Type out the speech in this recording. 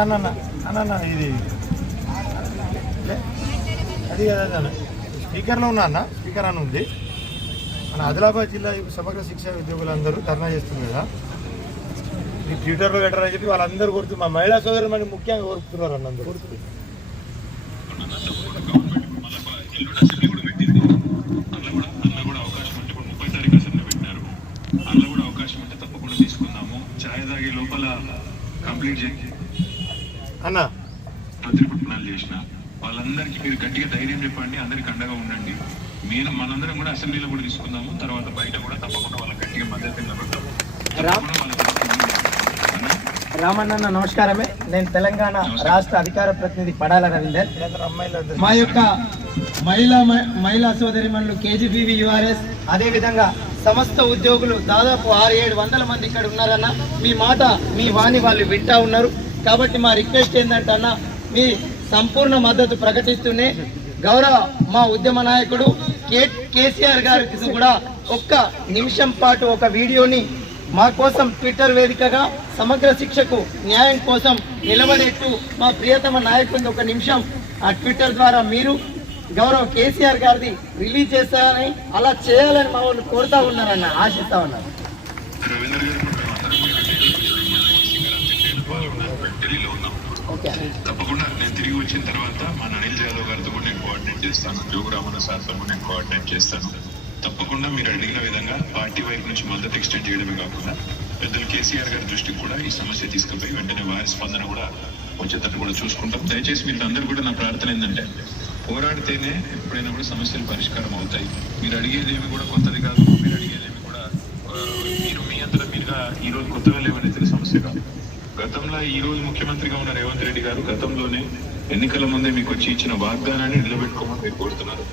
అన్న అన్న అన్న అన్న అన్న ఇది అది కదా అన్న స్పీకర్లో ఉన్నా అన్న స్పీకర్ అని ఉంది. మన ఆదిలాబాద్ జిల్లా సమగ్ర శిక్షా ఉద్యోగులందరూ ధర్నా చేస్తుంది కదా, ఈ ట్విట్టర్లో పెట్టారని చెప్పి వాళ్ళందరూ కోరుతూ మా మహిళా సోదరులు మనకి ముఖ్యంగా కోరుతున్నారు అన్న. అందరూ అన్న మంత్రిపుట్నాలు చేసిన వాళ్ళందరికీ మీరు గట్టిగా ధైర్యం చెప్పండి, అందరికి అండగా ఉండండి. మనందరం కూడా అసెంబ్లీలో కూడా తీసుకుందాము, తర్వాత బయట కూడా తప్పకుండా వాళ్ళ గట్టిగా మద్దతు నిలబడతాము. రామన్న నమస్కారమే. నేను తెలంగాణ రాష్ట్ర అధికార ప్రతినిధి పడాల రవీందర్. మా యొక్క మహిళా సోదరిమణులు కేజీబీవీ యూఆర్ఎస్ అదేవిధంగా సమస్త ఉద్యోగులు దాదాపు 600-700 మంది ఇక్కడ ఉన్నారన్న. మీ మాట మీ వాణి వాళ్ళు వింటా ఉన్నారు. కాబట్టి మా రిక్వెస్ట్ ఏంటంటే అన్న, మీ సంపూర్ణ మద్దతు ప్రకటిస్తూనే గౌరవ మా ఉద్యమ నాయకుడు కేసీఆర్ గారికి కూడా ఒక్క నిమిషం పాటు ఒక వీడియోని మా కోసం ట్విట్టర్ వేదికగా సమగ్ర శిక్షకు న్యాయం కోసం నిలబడేట్టు మా ప్రియతమ నాయకుడిని ఒక నిమిషం ఆ ట్విట్టర్ ద్వారా మీరు గౌరవ కేసీఆర్ గారిది రిలీజ్ చేస్తారని, అలా చేయాలని మా వాళ్ళు కోరుతా ఉన్నారన్న, ఆశిస్తా ఉన్నారు. తప్పకుండా నేను తిరిగి వచ్చిన తర్వాత మన అనిల్ యాదవ్ గారితో కూడా నేను కోఆర్డినేట్ చేస్తాను, జోగురామన్న సార్తో కూడా నేను కోఆర్డినేట్ చేస్తాను. తప్పకుండా మీరు అడిగిన విధంగా పార్టీ వైపు నుంచి మద్దతు ఎక్స్టెండ్ చేయడమే కాకుండా పెద్దలు కేసీఆర్ గారి దృష్టికి కూడా ఈ సమస్య తీసుకుపోయి వెంటనే వారి స్పందన కూడా వచ్చేటట్టు కూడా చూసుకుంటాం. దయచేసి మీరు అందరూ కూడా నా ప్రార్థన ఏంటంటే, పోరాడితేనే ఎప్పుడైనా కూడా సమస్యలు పరిష్కారం అవుతాయి. మీరు అడిగేదేమి కూడా కొత్తది కాదు, మీరు అడిగేదేమి కూడా మీరు మీ అంతటా మీరుగా ఈ రోజు కొత్తగా లేవనెత్తిన సమస్య కాదు. గతంలో ఈ రోజు ముఖ్యమంత్రిగా ఉన్న రేవంత్ రెడ్డి గారు గతంలోనే ఎన్నికల ముందే మీకు వచ్చి ఇచ్చిన వాగ్దానాన్ని నిలబెట్టుకోమని మీరు కోరుతున్నారు.